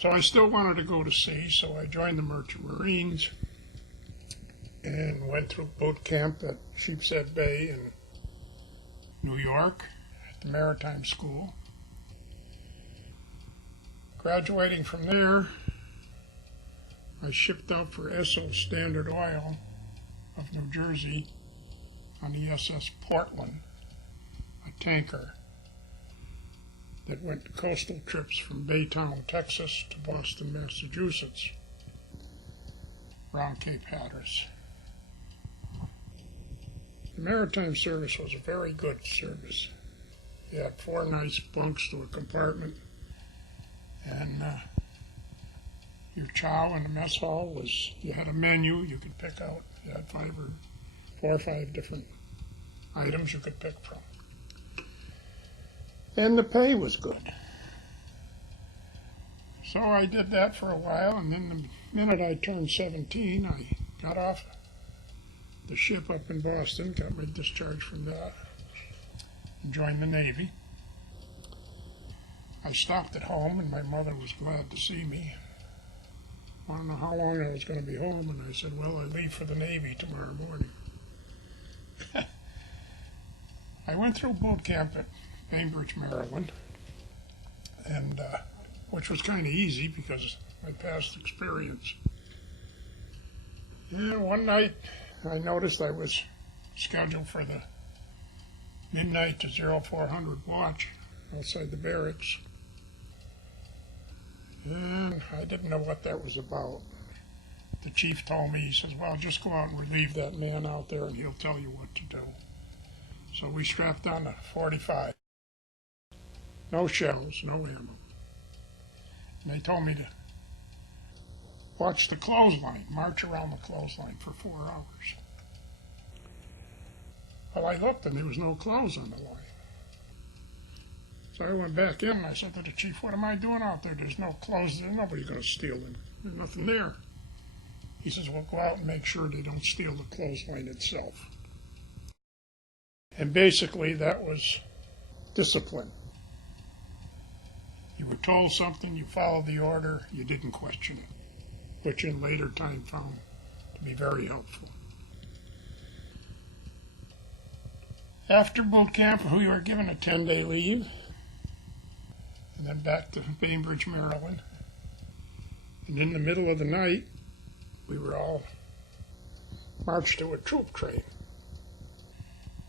So I still wanted to go to sea, so I joined the Merchant Marines and went through boot camp at Sheepshead Bay in New York at the Maritime School. Graduating from there, I shipped out for Esso Standard Oil of New Jersey on the SS Portland, a tanker that went coastal trips from Baytown, Texas to Boston, Massachusetts, around Cape Hatteras. The maritime service was a very good service. You had 4 nice bunks to a compartment, and your chow in the mess hall was, you had a menu you could pick out. You had 4 or 5 different items you could pick from. And the pay was good. So I did that for a while, and then the minute I turned 17, I got off the ship up in Boston, got my discharge from that, and joined the Navy. I stopped at home, and my mother was glad to see me. I don't know how long I was going to be home, and I said, well, I leave for the Navy tomorrow morning. I went through boot camp at Bainbridge, Maryland, and which was kind of easy because of my past experience. And one night, I noticed I was scheduled for the midnight to 0400 watch outside the barracks. And I didn't know what that was about. The chief told me, he says, well, just go out and relieve that man out there and he'll tell you what to do. So we strapped on a 45. No shells, no ammo. And they told me to watch the clothesline, march around the clothesline for 4 hours. Well, I looked and there was no clothes on the line. So I went back in and I said to the chief, what am I doing out there? There's no clothes there. Nobody's going to steal them. There's nothing there. He says, well, go out and make sure they don't steal the clothesline itself. And basically that was discipline. You were told something, you followed the order, you didn't question it, which in later time found to be very helpful. After boot camp, we were given a 10-day leave, and then back to Bainbridge, Maryland. And in the middle of the night, we were all marched to a troop train.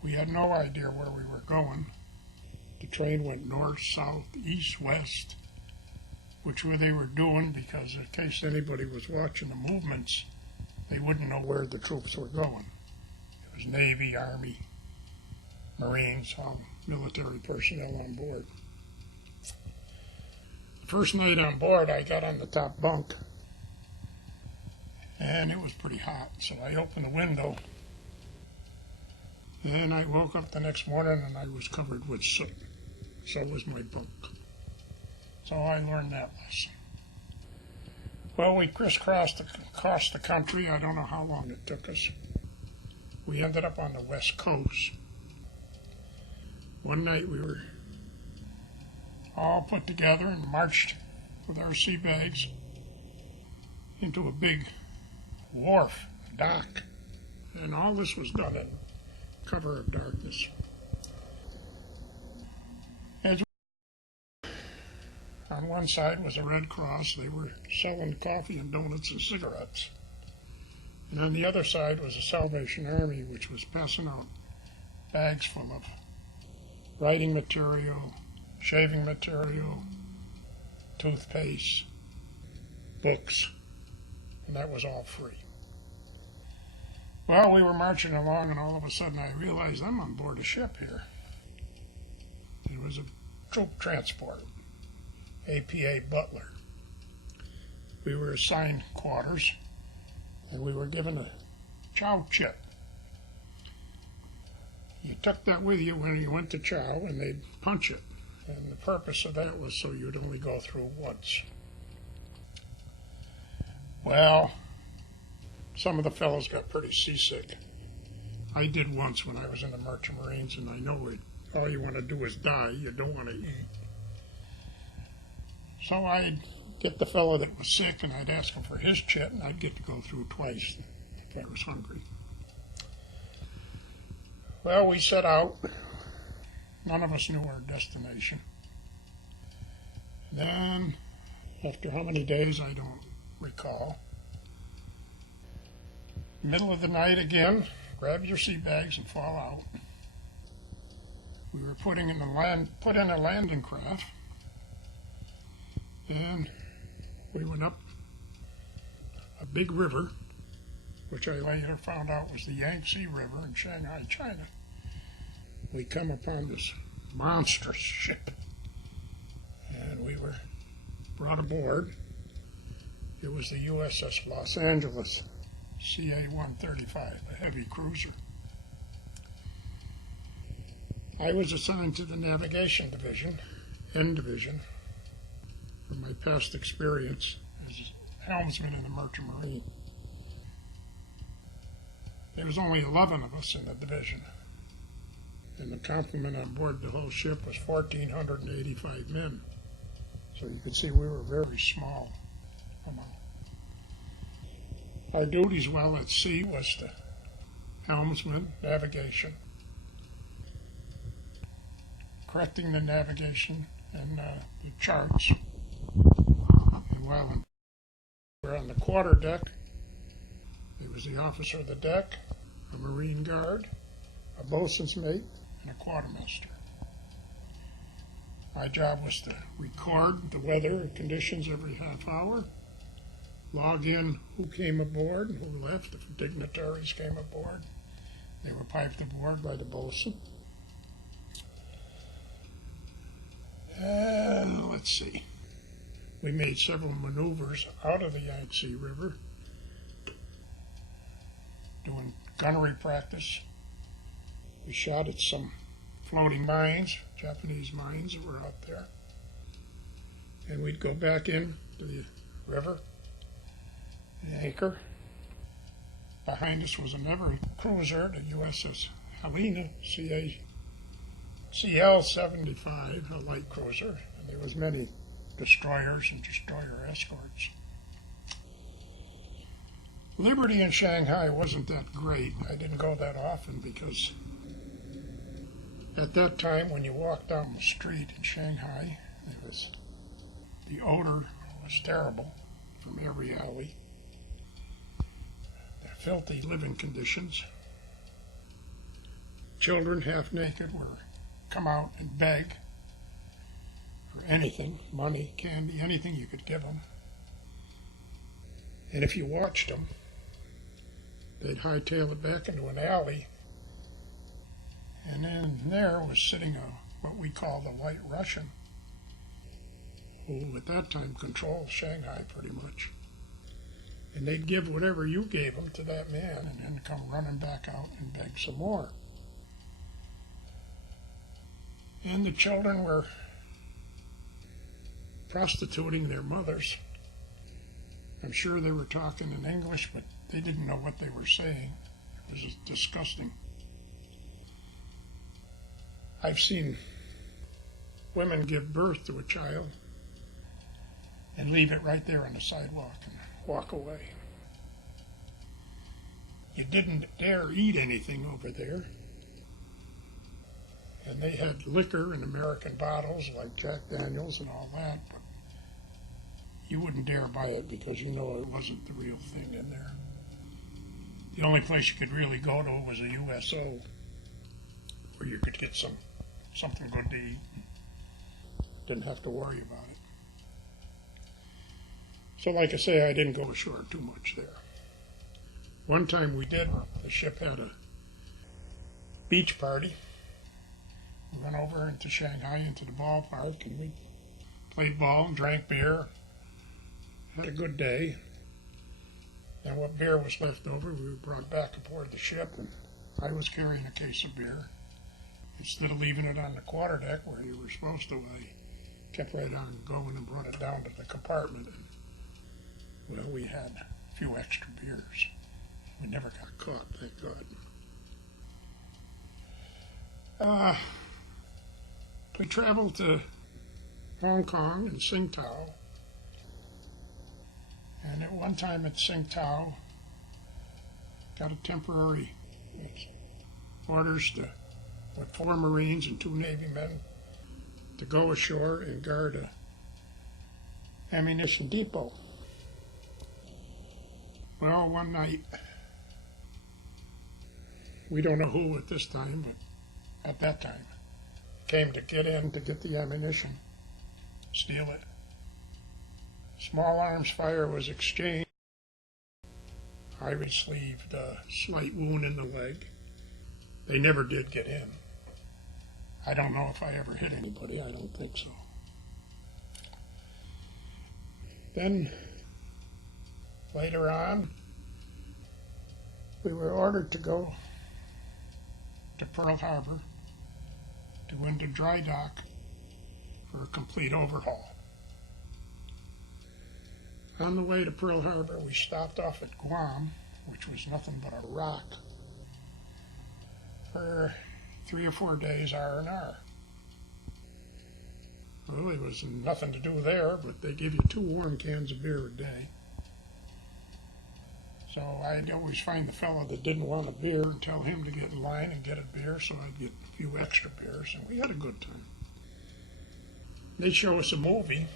We had no idea where we were going. The train went north, south, east, west, which they were doing because in case anybody was watching the movements, they wouldn't know where the troops were going. It was Navy, Army, Marines, all military personnel on board. The first night on board, I got on the top bunk, and it was pretty hot, so I opened the window, and I woke up the next morning and I was covered with soot. So was my bunk. So I learned that lesson. Well, we crisscrossed across the country. I don't know how long it took us. We ended up on the West Coast. One night we were all put together and marched with our sea bags into a big wharf, dock. And all this was done in cover of darkness. On one side was a Red Cross. They were selling coffee and donuts and cigarettes. And on the other side was the Salvation Army, which was passing out bags full of writing material, shaving material, toothpaste, books, and that was all free. Well, we were marching along, and all of a sudden I realized I'm on board a ship here. It was a troop transport. APA Butler. We were assigned quarters, and we were given a chow chip. You took that with you when you went to chow, and they'd punch it. And the purpose of that was so you'd only go through once. Well, some of the fellows got pretty seasick. I did once when I was in the Merchant Marines, and I know all you want to do is die. You don't want to eat. So I get the fellow that was sick, and I'd ask him for his chit, and I'd get to go through twice if I was hungry. Well, we set out. None of us knew our destination. Then, after how many days, I don't recall. Middle of the night again, grab your sea bags and fall out. We were put in a landing craft, and we went up a big river, which I later found out was the Yangtze River in Shanghai, China. We come upon this monstrous ship, and we were brought aboard. It was the USS Los Angeles, CA-135, a heavy cruiser. I was assigned to the Navigation Division, N Division, from my past experience as a helmsman in the Merchant Marine. There was only 11 of us in the division, and the complement on board the whole ship was 1,485 men. So you could see we were very small amount. Our duties while at sea was to helmsman, navigation, correcting the navigation and the charts. And while we were on the quarterdeck, there was the officer of the deck, a Marine guard, a boatswain's mate, and a quartermaster. My job was to record the weather and conditions every half hour, log in who came aboard and who left. If dignitaries came aboard, they were piped aboard by the boatswain. Let's see. We made several maneuvers out of the Yangtze River, doing gunnery practice. We shot at some floating mines, Japanese mines that were out there. And we'd go back in to the river, the anchor. Behind us was another cruiser, the USS Helena, CL-75, a light cruiser. And there was many destroyers and destroyer escorts. Liberty in Shanghai wasn't that great. I didn't go that often because at that time when you walked down the street in Shanghai, the odor was terrible from every alley. The filthy living conditions. Children half naked were come out and beg for anything, money, candy, anything you could give them. And if you watched them, they'd hightail it back into an alley, and then there was sitting what we call the White Russian, who at that time controlled Shanghai pretty much. And they'd give whatever you gave them to that man and then come running back out and beg some more. And the children were prostituting their mothers. I'm sure they were talking in English, but they didn't know what they were saying. It was disgusting. I've seen women give birth to a child and leave it right there on the sidewalk and walk away. You didn't dare eat anything over there. And they had liquor in American bottles like Jack Daniels and all that, but you wouldn't dare buy it because you know it wasn't the real thing in there. The only place you could really go to was a USO where you could get something good to eat. Didn't have to worry about it. So like I say, I didn't go ashore too much there. One time we did, the ship had a beach party. We went over into Shanghai, into the ballpark, and we played ball and drank beer. Had a good day. And what beer was left over, we were brought back aboard the ship, and I was carrying a case of beer. Instead of leaving it on the quarterdeck where you were supposed to, I kept right on going and brought it down to the compartment. And, well, we had a few extra beers. We never got caught, thank God. We traveled to Hong Kong and Tsingtao. And at one time at Tsingtao, got a temporary orders with 4 Marines and 2 Navy men to go ashore and guard a ammunition depot. Well, one night, we don't know who at this time, but at that time, came to get in to get the ammunition, steal it. Small arms fire was exchanged. I received a slight wound in the leg. They never did get in. I don't know if I ever hit anybody. I don't think so. Then, later on, we were ordered to go to Pearl Harbor to go into dry dock for a complete overhaul. On the way to Pearl Harbor, we stopped off at Guam, which was nothing but a rock, for 3 or 4 days R&R. Well, there was nothing to do there, but they give you 2 warm cans of beer a day. So I'd always find the fellow that didn't want a beer and tell him to get in line and get a beer, so I'd get a few extra beers, and we had a good time. They'd show us a movie.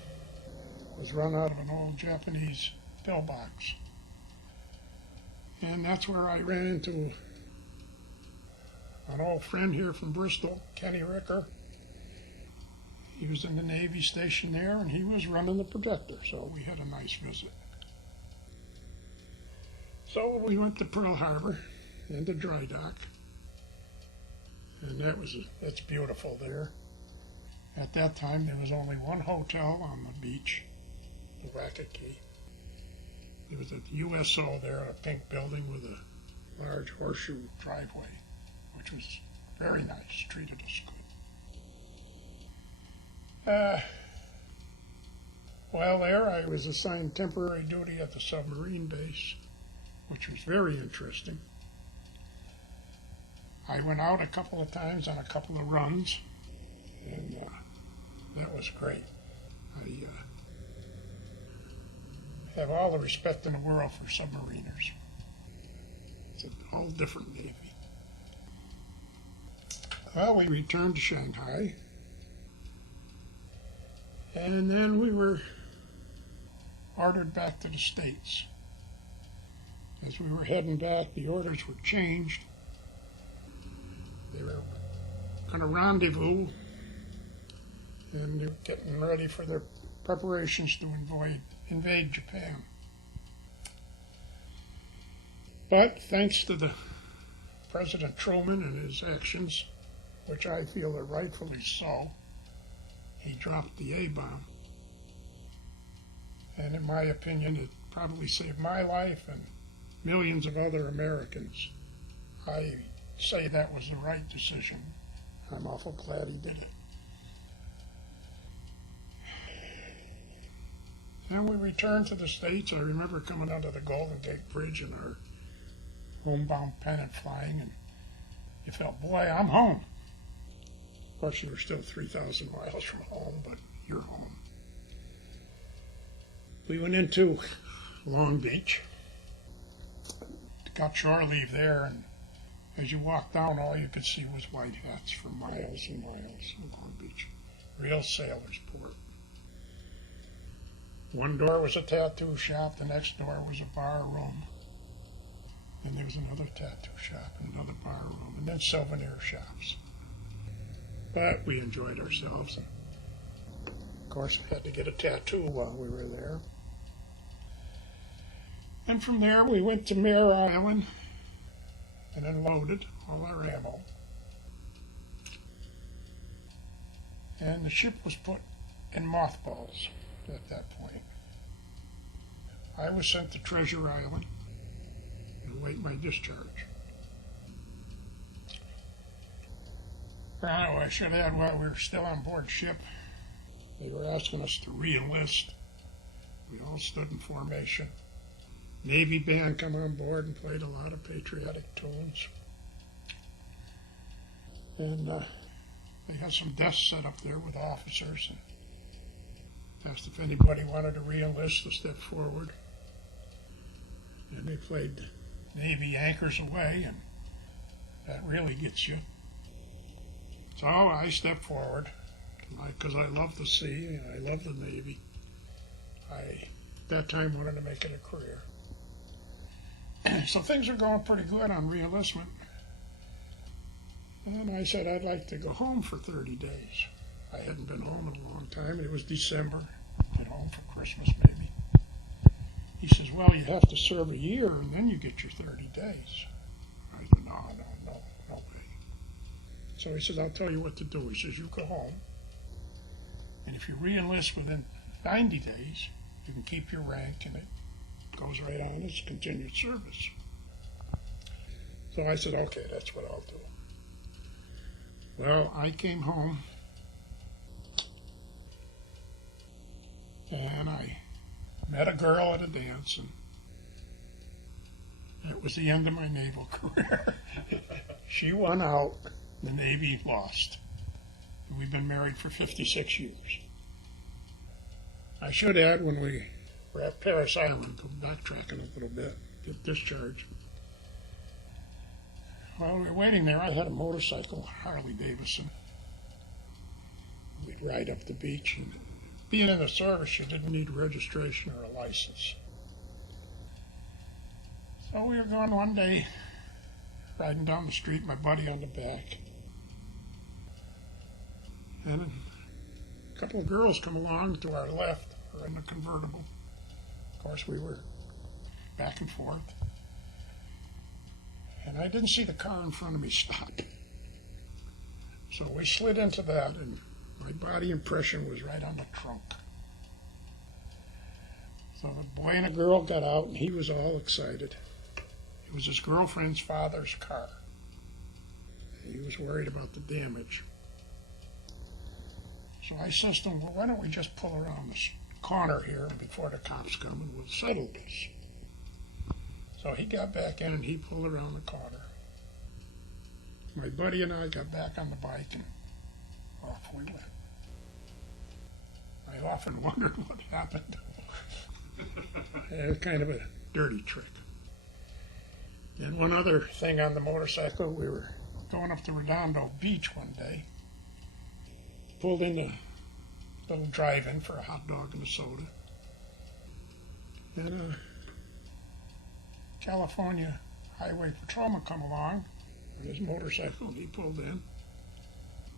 It was run out of an old Japanese pillbox. And that's where I ran into an old friend here from Bristol, Kenny Ricker. He was in the Navy station there, and he was running the Protector, so we had a nice visit. So we went to Pearl Harbor and to dry dock, and it's beautiful there. At that time, there was only one hotel on the beach, the Waikiki. There was a USO there in a pink building with a large horseshoe driveway, which was very nice, treated us good. While there, I was assigned temporary duty at the submarine base, which was very interesting. I went out a couple of times on a couple of runs, and that was great. I have all the respect in the world for submariners. It's a whole different Navy. Well, we returned to Shanghai, and then we were ordered back to the States. As we were heading back, the orders were changed. They were going to rendezvous, and they were getting ready for their preparations to invade Japan. But thanks to the President Truman and his actions, which I feel are rightfully so, he dropped the A-bomb. And in my opinion, it probably saved my life and millions of other Americans. I say that was the right decision. I'm awful glad he did it. And we returned to the States. I remember coming out of the Golden Gate Bridge in our homebound pennant flying, and you felt, boy, I'm home. Of course, you're still 3,000 miles from home, but you're home. We went into Long Beach, got shore leave there, and as you walked down, all you could see was white hats for miles and miles in Long Beach. Real sailor's port. One door was a tattoo shop, the next door was a bar room. And there was another tattoo shop and another bar room, and then souvenir shops. But we enjoyed ourselves, and of course we had to get a tattoo while we were there. And from there we went to Mare Island and unloaded all our ammo. And the ship was put in mothballs at that point. I was sent to Treasure Island and await my discharge. Oh, I should add, while we were still on board ship, they were asking us to re-enlist. We all stood in formation. Navy band come on board and played a lot of patriotic tunes. And they had some desks set up there with officers, and asked if anybody wanted to re-enlist to step forward. And they played Navy Anchors Away, and that really gets you. So I stepped forward, because I love the sea and I love the Navy. I, at that time, wanted to make it a career. So things are going pretty good on re-enlistment. And I said I'd like to go home for 30 days. I hadn't been home in a long time. It was December. Get home for Christmas, maybe. He says, well, you have to serve a year, and then you get your 30 days. I said, no way. So he says, I'll tell you what to do. He says, you go home, and if you re-enlist within 90 days, you can keep your rank, and it goes right on as continued service. So I said, okay, that's what I'll do. Well, I came home, and I met a girl at a dance, and it was the end of my naval career. She won out, the Navy lost. And we've been married for 56 years. I should add, when we were at Paris Island, backtracking a little bit, get discharged. While we were waiting there, I had a motorcycle, Harley Davidson. We'd ride up the beach, and being in the service, you didn't need registration or a license. So we were going one day, riding down the street, my buddy on the back. And a couple of girls come along to our left, or in the convertible. Of course, we were back and forth. And I didn't see the car in front of me stop. So we slid into that, and my body impression was right on the trunk. So the boy and the girl got out, and he was all excited. It was his girlfriend's father's car. He was worried about the damage. So I said to him, well, why don't we just pull around this corner here before the cops come, and we'll settle this. So he got back in, and he pulled around the corner. My buddy and I got back on the bike, and off we went. I often wondered what happened. It was kind of a dirty trick. And one other thing on the motorcycle, we were going up to Redondo Beach one day, pulled in a little drive-in for a hot dog and a soda. And California Highway Patrolman come along on his motorcycle, and he pulled in.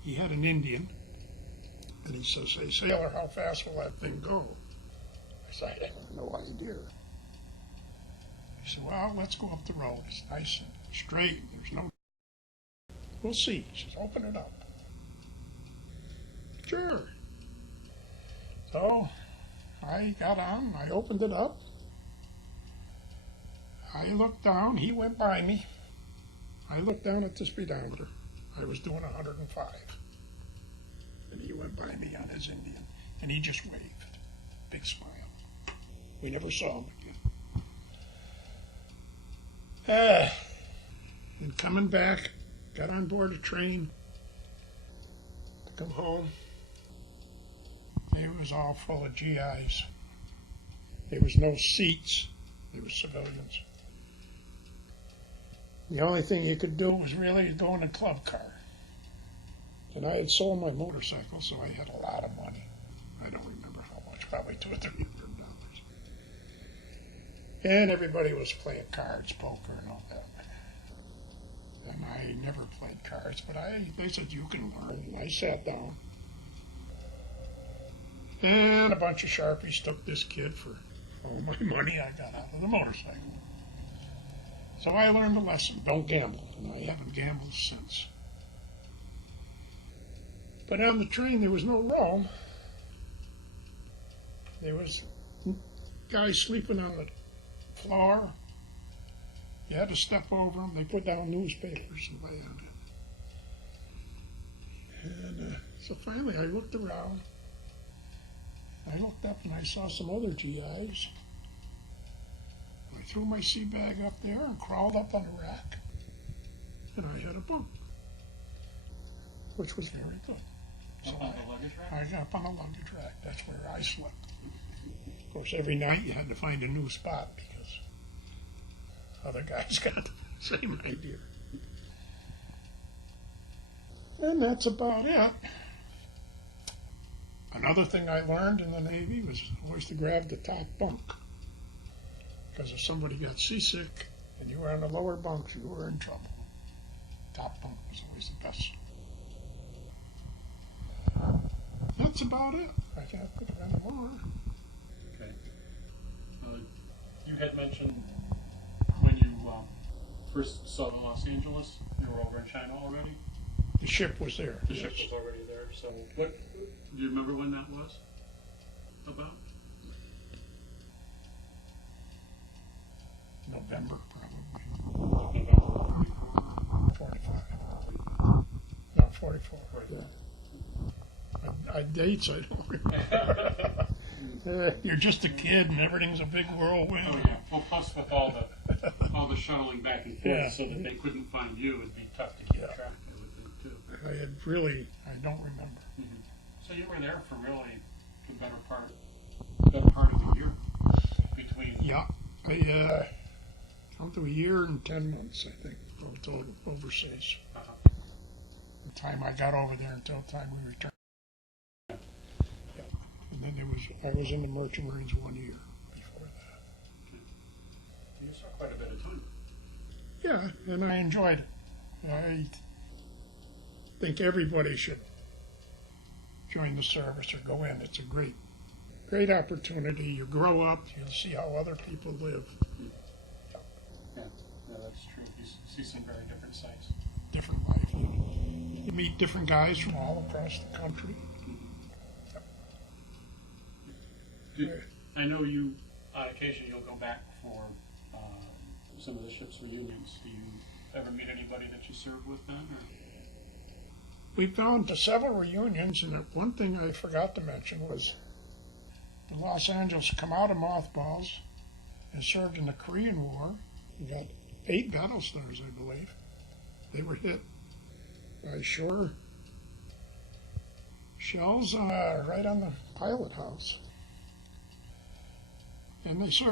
He had an Indian, and he says, hey, sailor, how fast will that thing go? I said, I have no idea. He said, well, let's go up the road. It's nice and straight. There's no... We'll see. He says, open it up. Sure. So I got on, I opened it up. I looked down, he went by me. I looked down at the speedometer. I was doing 105. And he went by me on his Indian, and he just waved. Big smile. We never saw him again. And coming back, got on board a train to come home. It was all full of GIs. There was no seats. There were civilians. The only thing you could do was really go in a club car. And I had sold my motorcycle, so I had a lot of money. I don't remember how much, probably $200 or $300. And everybody was playing cards, poker, and all that. And I never played cards, but they said, you can learn. And I sat down. And a bunch of Sharpies took this kid for all my money I got out of the motorcycle. So I learned a lesson, don't gamble, and I haven't gambled since. But on the train, there was no room. There was guys sleeping on the floor. You had to step over them. They put down newspapers and lay on it. And so finally I looked around. I looked up and I saw some other GIs. I threw my sea bag up there and crawled up on the rack. And I had a bunk, which was very good. So Up on the luggage rack? I got up on the luggage rack. That's where I slept. Of course, every night you had to find a new spot because other guys got the same idea. And that's about it. Another thing I learned in the Navy was always to grab the top bunk. Because if somebody got seasick and you were on the lower bunks, you were in trouble. Top bunk was always the best. That's about it. I can't think of any more. Okay. You had mentioned when you first saw Los Angeles, you were over in China already? The ship was there. The ship was already there. So, what do you remember when that was? About? November, probably. November. 45. No, 44. Yeah. Dates, I don't remember. You're just a kid and everything's a big whirlwind. Oh yeah. Well, plus with all the shuttling back and forth, so that they couldn't find you, it'd be tough to keep track. I would think too. I don't remember. Mm-hmm. So you were there for really the better part of the year between. Yeah, I come to a year and 10 months, I think, all total overseas. Uh-huh. The time I got over there until the time we returned. Yeah, and then I was in the Merchant Marines 1 year before that. Okay. You saw quite a bit of time. Yeah, and I enjoyed it. I think everybody should join the service or go in. It's a great opportunity. You grow up, you'll see how other people live. Yeah, that's true. You see some very different sights. Different life. You meet different guys from all across the country. I know you, on occasion, you'll go back for some of the ship's reunions. Do you ever meet anybody that you served with then? Or? We've gone to several reunions, and one thing I forgot to mention was the Los Angeles come out of mothballs and served in the Korean War. We got 8 battle stars, I believe. They were hit by shore shells right on the pilot house. And she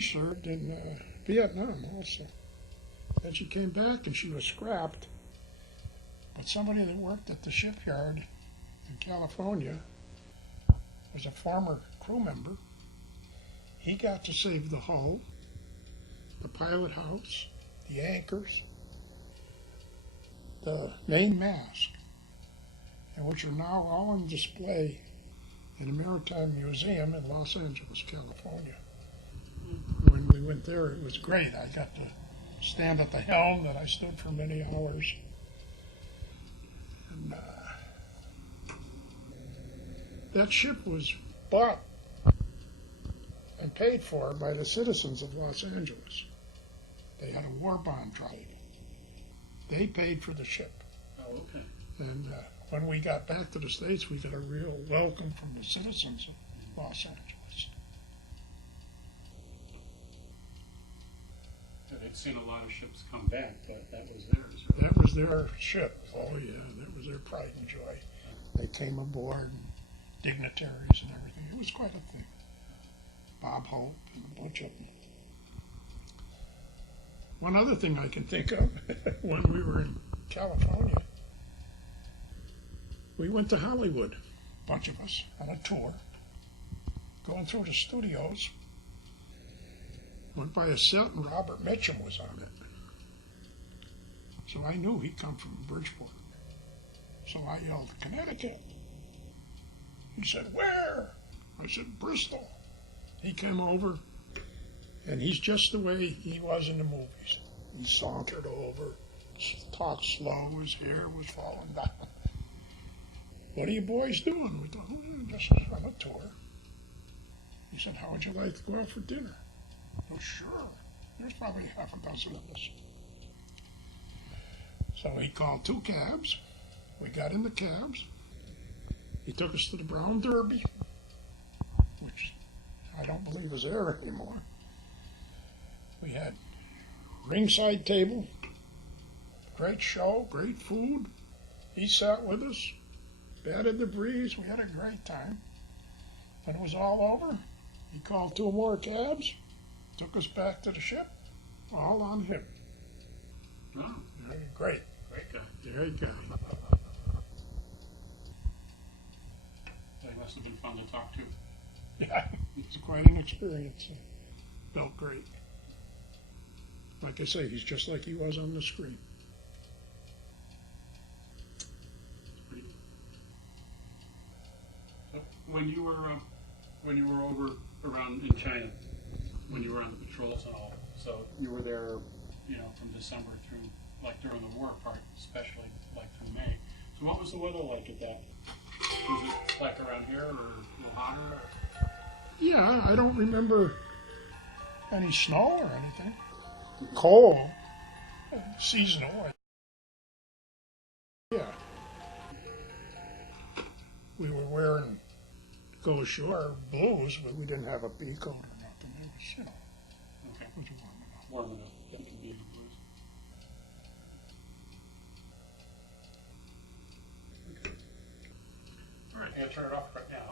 served in Vietnam also. Then she came back and she was scrapped. But somebody that worked at the shipyard in California was a former crew member. He got to save the hull, the pilot house, the anchors, the main mast, and which are now all on display in the Maritime Museum in Los Angeles, California. When we went there, it was great. I got to stand at the helm that I stood for many hours. And that ship was bought and paid for by the citizens of Los Angeles. They had a war bond trade. They paid for the ship. Oh, okay. And when we got back to the States, we got a real welcome from the citizens of Los Angeles. They'd seen a lot of ships come back, but that was theirs. Right? That was their ship. Oh, yeah, that was their pride and joy. They came aboard, and dignitaries and everything. It was quite a thing. Bob Hope and a bunch of them. One other thing I can think of, when we were in California, we went to Hollywood, a bunch of us, on a tour, going through the studios. Went by a set and Robert Mitchum was on it. So I knew he'd come from Bridgeport. So I yelled, "Connecticut." He said, "Where?" I said, "Bristol." He came over, and he's just the way he was in the movies. He sauntered over, talked slow, his hair was falling down. "What are you boys doing?" We thought, "Just on a tour." He said, "How would you like to go out for dinner?" "Oh, sure. There's probably half a dozen of us." So he called 2 cabs. We got in the cabs. He took us to the Brown Derby, which I don't believe is there anymore. We had ringside table, great show, great food. He sat with us, batted the breeze. We had a great time. When it was all over, he called 2 more cabs, took us back to the ship, all on him. Oh, Great. great guy. Great guy. He must have been fun to talk to. Yeah, it's quite an experience. Felt great. Like I say, he's just like he was on the screen. When you were over around in China, when you were on the patrols and all, so you were there, you know, from December through, like during the war part, especially like through May. So what was the weather like at that? Was it like around here or a little hotter? Yeah, I don't remember any snow or anything. Cold, seasonal. Yeah. We were wearing go ashore blues, but we didn't have a pea coat or nothing. It was, you know, Okay. it was warm enough. Warm enough. That could be in the blues. Okay. All right. I'm gonna turn it off right now.